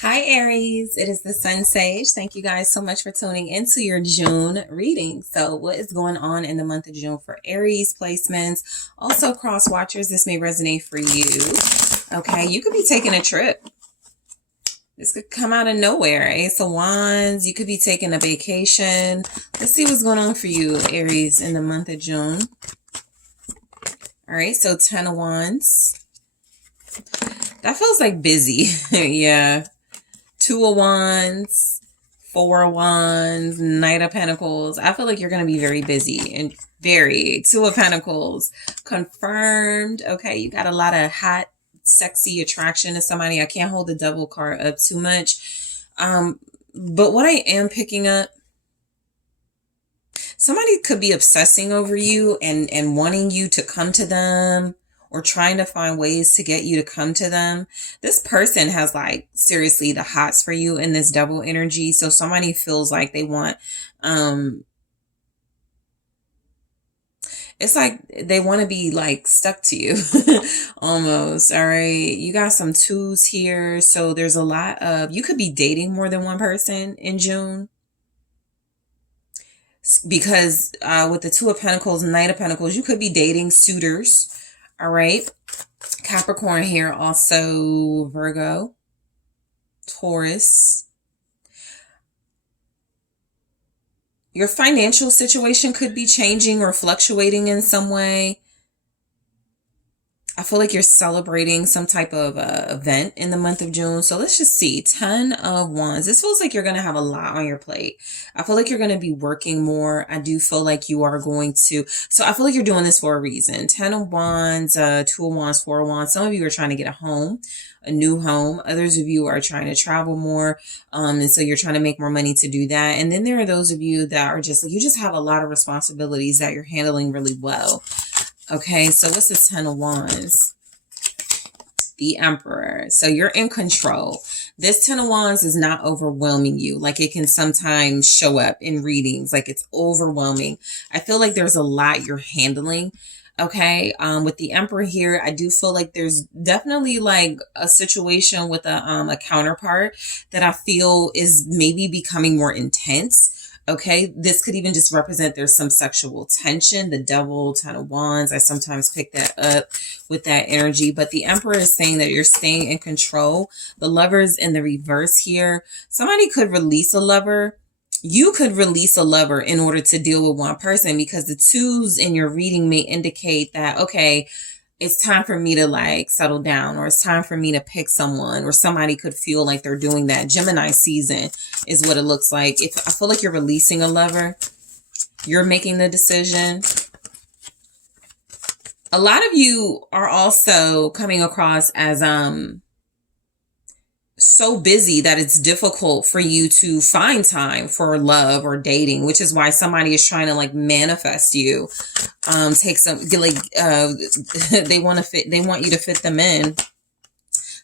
Hi, Aries. It is the SunSage. Thank you guys so much for tuning into your June reading. So, what is going on in the month of June for Aries placements? Also, cross watchers, this may resonate for you. Okay, you could be taking a trip. This could come out of nowhere. Ace of Wands. You could be taking a vacation. Let's see what's going on for you, Aries, in the month of June. All right, so 10 of Wands. That feels like busy. Yeah. 2 of Wands, 4 of Wands, Knight of Pentacles. I feel like you're going to be very busy and very 2 of Pentacles confirmed. Okay, you got a lot of hot, sexy attraction to somebody. I can't hold the Devil card up too much. But what I am picking up, somebody could be obsessing over you and wanting you to come to them, or trying to find ways to get you to come to them. This person has like seriously the hots for you in this double energy. So somebody feels like they want, it's like they want to be like stuck to you almost. All right. You got some twos here. So there's a lot of, you could be dating more than one person in June. Because with the 2 of Pentacles and Knight of Pentacles, you could be dating suitors. All right. Capricorn here, also Virgo, Taurus. Your financial situation could be changing or fluctuating in some way. I feel like you're celebrating some type of event in the month of June. So let's just see. 10 of Wands. This feels like you're going to have a lot on your plate. I feel like you're going to be working more. I do feel like you are going to. So I feel like you're doing this for a reason. 10 of Wands, 2 of Wands, 4 of Wands. Some of you are trying to get a home, a new home. Others of you are trying to travel more. And so you're trying to make more money to do that. And then there are those of you that are just like, you just have a lot of responsibilities that you're handling really well. Okay, so what's this 10 of Wands? The Emperor. So you're in control. This 10 of Wands is not overwhelming you. Like it can sometimes show up in readings. Like it's overwhelming. I feel like there's a lot you're handling. Okay. With the Emperor here, I do feel like there's definitely like a situation with a counterpart that I feel is maybe becoming more intense. Okay, this could even just represent there's some sexual tension. The Devil, 10 of Wands, I sometimes pick that up with that energy. But the Emperor is saying that you're staying in control. The Lover's in the reverse here. Somebody could release a lover. You could release a lover in order to deal with one person, because the twos in your reading may indicate that, okay, it's time for me to like settle down, or it's time for me to pick someone, or somebody could feel like they're doing that. Gemini season is what it looks like. If I feel like you're releasing a lover, you're making the decision. A lot of you are also coming across as so busy that it's difficult for you to find time for love or dating, which is why somebody is trying to like manifest you. Take some like they want you to fit them in.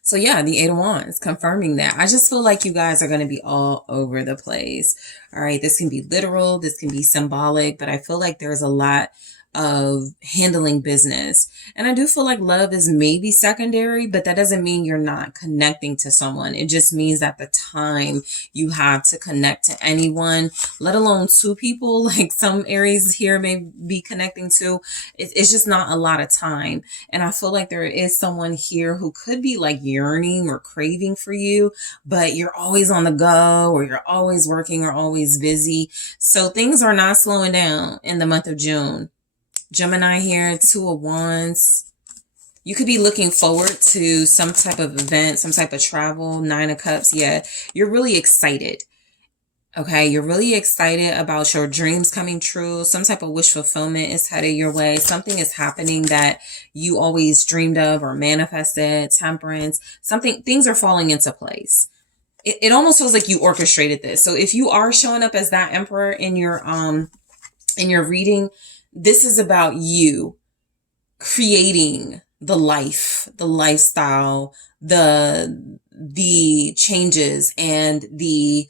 So yeah, the 8 of Wands confirming that. I just feel like you guys are going to be all over the place. All right, this can be literal, this can be symbolic, but I feel like there's a lot of handling business. And I do feel like love is maybe secondary, but that doesn't mean you're not connecting to someone. It just means that the time you have to connect to anyone, let alone 2 people, like some Aries here may be connecting to, it's just not a lot of time. And I feel like there is someone here who could be like yearning or craving for you, but you're always on the go, or you're always working, or always busy. So things are not slowing down in the month of June. Gemini here, 2 of Wands. You could be looking forward to some type of event, some type of travel. 9 of Cups. Yeah, you're really excited. Okay, you're really excited about your dreams coming true. Some type of wish fulfillment is headed your way. Something is happening that you always dreamed of or manifested. Temperance. Things are falling into place. It almost feels like you orchestrated this. So if you are showing up as that Emperor in your reading, this is about you creating the life, the lifestyle, the changes and the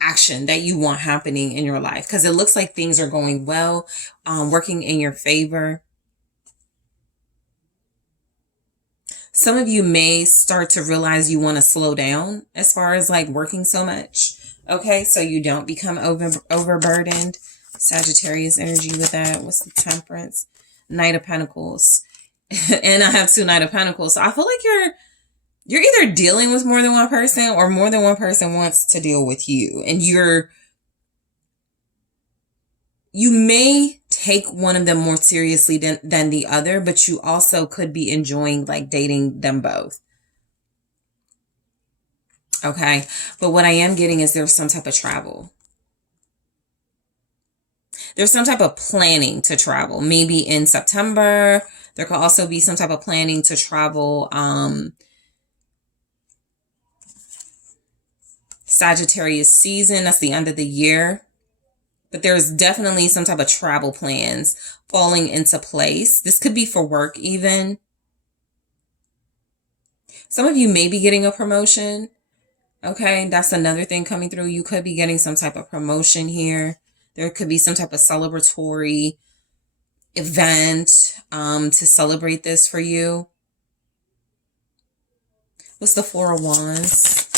action that you want happening in your life. Because it looks like things are going well, working in your favor. Some of you may start to realize you want to slow down as far as like working so much. Okay, so you don't become overburdened. Sagittarius energy with that. What's the Temperance? Knight of Pentacles. And I have 2 Knight of Pentacles. So I feel like you're either dealing with more than one person or more than one person wants to deal with you. And you may take one of them more seriously than the other, but you also could be enjoying like dating them both. Okay. But what I am getting is there's some type of travel. There's some type of planning to travel. Maybe in September. There could also be some type of planning to travel. Sagittarius season. That's the end of the year. But there's definitely some type of travel plans falling into place. This could be for work even. Some of you may be getting a promotion. Okay, that's another thing coming through. You could be getting some type of promotion here. There could be some type of celebratory event to celebrate this for you. What's the Four of Wands?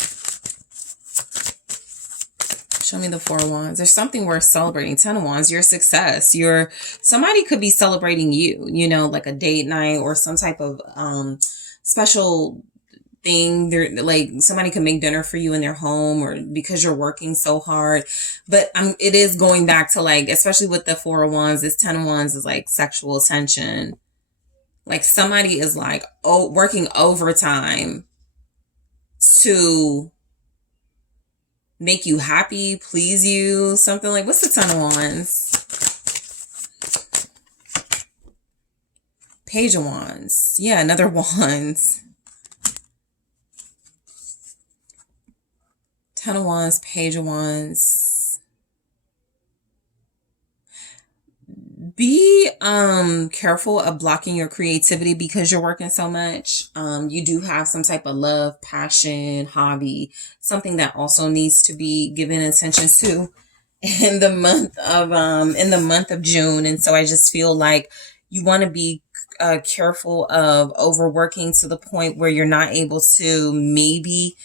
Show me the Four of Wands. There's something worth celebrating. 10 of Wands, your success. Somebody could be celebrating you, you know, like a date night or some type of special thing. They're like somebody could make dinner for you in their home or because you're working so hard. But it is going back to like, especially with the Four of Wands, this 10 of Wands is like sexual tension. Like somebody is like working overtime to make you happy, please you, something like, what's the 10 of Wands? Page of Wands. Yeah, another Wands. 10 of Wands, Page of Wands. Be careful of blocking your creativity because you're working so much. You do have some type of love, passion, hobby, something that also needs to be given attention to in the month of June. And so I just feel like you want to be careful of overworking to the point where you're not able to maybe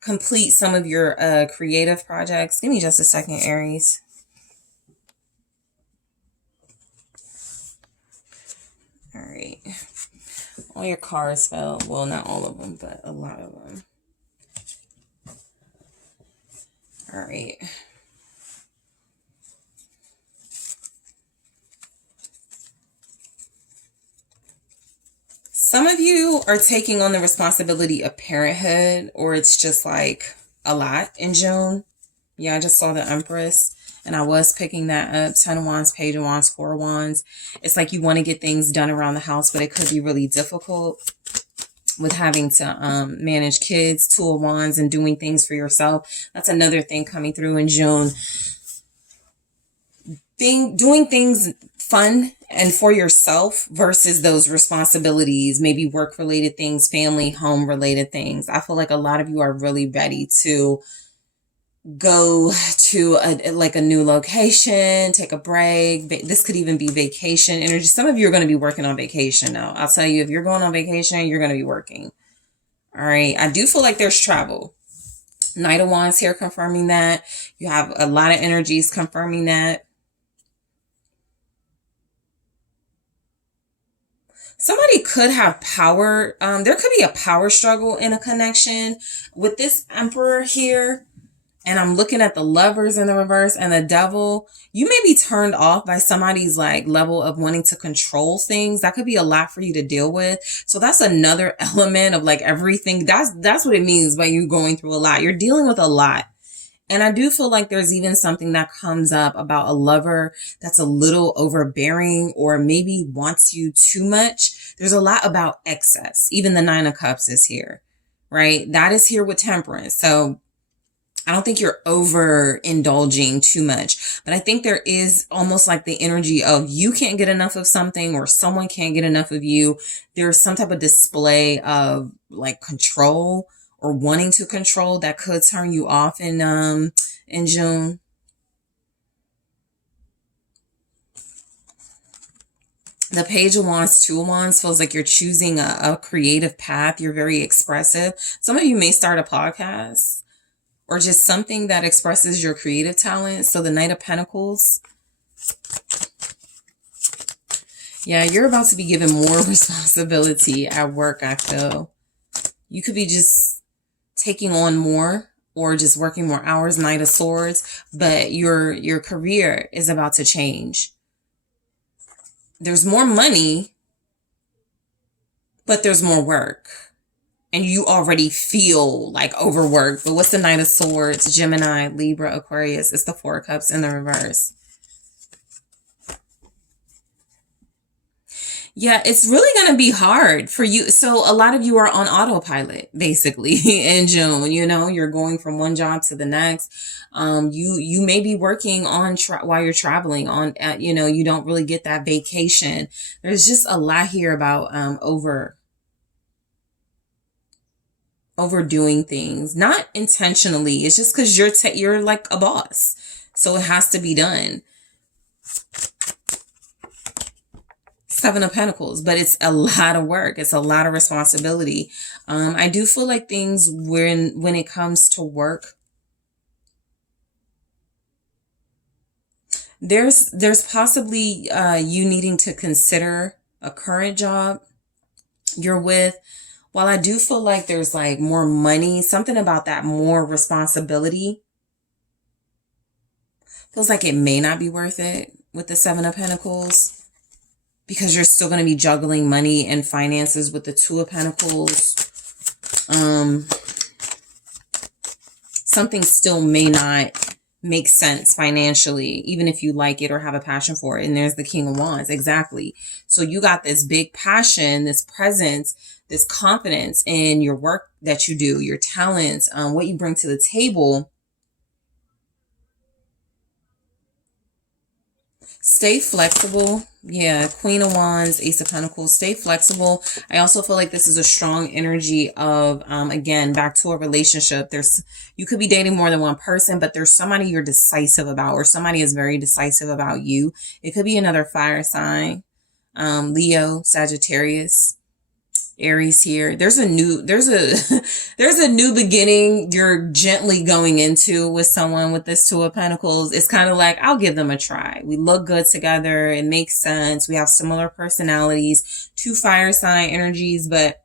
complete some of your creative projects. Give me just a second, Aries. All right. All your cards fell. Well, not all of them, but a lot of them. All right. Some of you are taking on the responsibility of parenthood, or it's just like a lot in June. Yeah, I just saw the Empress. And I was picking that up. 10 of Wands, Page of Wands, 4 of Wands. It's like you want to get things done around the house, but it could be really difficult with having to manage kids. 2 of Wands and doing things for yourself. That's another thing coming through in June. Doing things fun and for yourself versus those responsibilities, maybe work-related things, family, home-related things. I feel like a lot of you are really ready to go to a new location, take a break. This could even be vacation energy. Some of you are going to be working on vacation now. I'll tell you, if you're going on vacation, you're going to be working. All right. I do feel like there's travel. Knight of Wands here confirming that. You have a lot of energies confirming that. Somebody could have power. There could be a power struggle in a connection with this Emperor here. And I'm looking at the Lovers in the reverse and the Devil. You may be turned off by somebody's like level of wanting to control things. That could be a lot for you to deal with. So that's another element of like everything. That's what it means by you going through a lot. You're dealing with a lot. And I do feel like there's even something that comes up about a lover that's a little overbearing or maybe wants you too much. There's a lot about excess. Even the 9 of Cups is here, right? That is here with Temperance. So I don't think you're overindulging too much, but I think there is almost like the energy of you can't get enough of something or someone can't get enough of you. There's some type of display of like control or wanting to control that could turn you off in June. The Page of Wands, Two of Wands feels like you're choosing a creative path. You're very expressive. Some of you may start a podcast or just something that expresses your creative talent. So the Knight of Pentacles. Yeah, you're about to be given more responsibility at work, I feel. You could be just taking on more or just working more hours, Knight of Swords, but your career is about to change. There's more money, but there's more work. And you already feel like overworked. But what's the Knight of Swords? Gemini, Libra, Aquarius. It's the Four of Cups in the reverse. Yeah, it's really going to be hard for you. So a lot of you are on autopilot, basically, in June. You know, you're going from one job to the next. You may be working on while you're traveling on, you know, you don't really get that vacation. There's just a lot here about overdoing things, not intentionally. It's just because you're like a boss, so it has to be done. Seven of Pentacles, but it's a lot of work. It's a lot of responsibility. I do feel like things when it comes to work, there's possibly you needing to consider a current job you're with. While I do feel like there's like more money, something about that more responsibility feels like it may not be worth it with the Seven of Pentacles. Because you're still going to be juggling money and finances with the Two of Pentacles. Something still may not make sense financially, even if you like it or have a passion for it. And there's the King of Wands. Exactly. So you got this big passion, this presence, this confidence in your work that you do, your talents, what you bring to the table. Stay flexible. Yeah, Queen of Wands, Ace of Pentacles. Stay flexible. I also feel like this is a strong energy of, again, back to a relationship. You could be dating more than one person, but there's somebody you're decisive about, or somebody is very decisive about you. It could be another fire sign. Leo, Sagittarius, Aries here. There's a new beginning you're gently going into with someone with this Two of Pentacles. It's kind of like, I'll give them a try. We look good together. It makes sense. We have similar personalities, two fire sign energies, but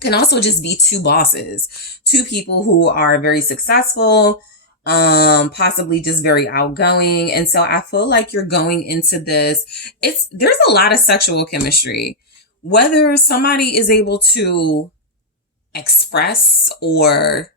can also just be two bosses, two people who are very successful, possibly just very outgoing. And so I feel like you're going into this. There's a lot of sexual chemistry. Whether somebody is able to express or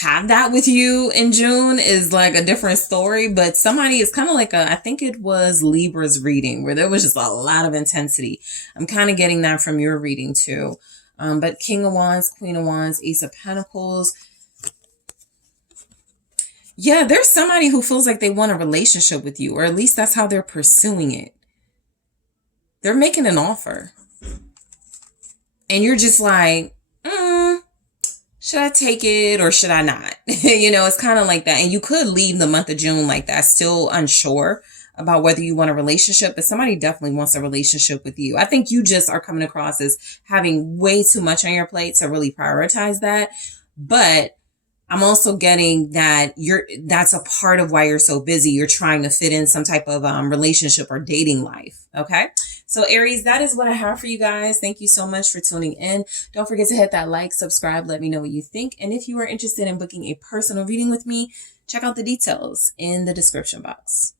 have that with you in June is like a different story, but somebody is kind of like I think it was Libra's reading where there was just a lot of intensity. I'm kind of getting that from your reading too. But King of Wands, Queen of Wands, Ace of Pentacles. Yeah, there's somebody who feels like they want a relationship with you, or at least that's how they're pursuing it. They're making an offer. And you're just like, should I take it or should I not? You know, it's kind of like that. And you could leave the month of June like that, still unsure about whether you want a relationship, but somebody definitely wants a relationship with you. I think you just are coming across as having way too much on your plate to really prioritize that. But I'm also getting that that's a part of why you're so busy. You're trying to fit in some type of relationship or dating life. Okay. So Aries, that is what I have for you guys. Thank you so much for tuning in. Don't forget to hit that like, subscribe, let me know what you think. And if you are interested in booking a personal reading with me, check out the details in the description box.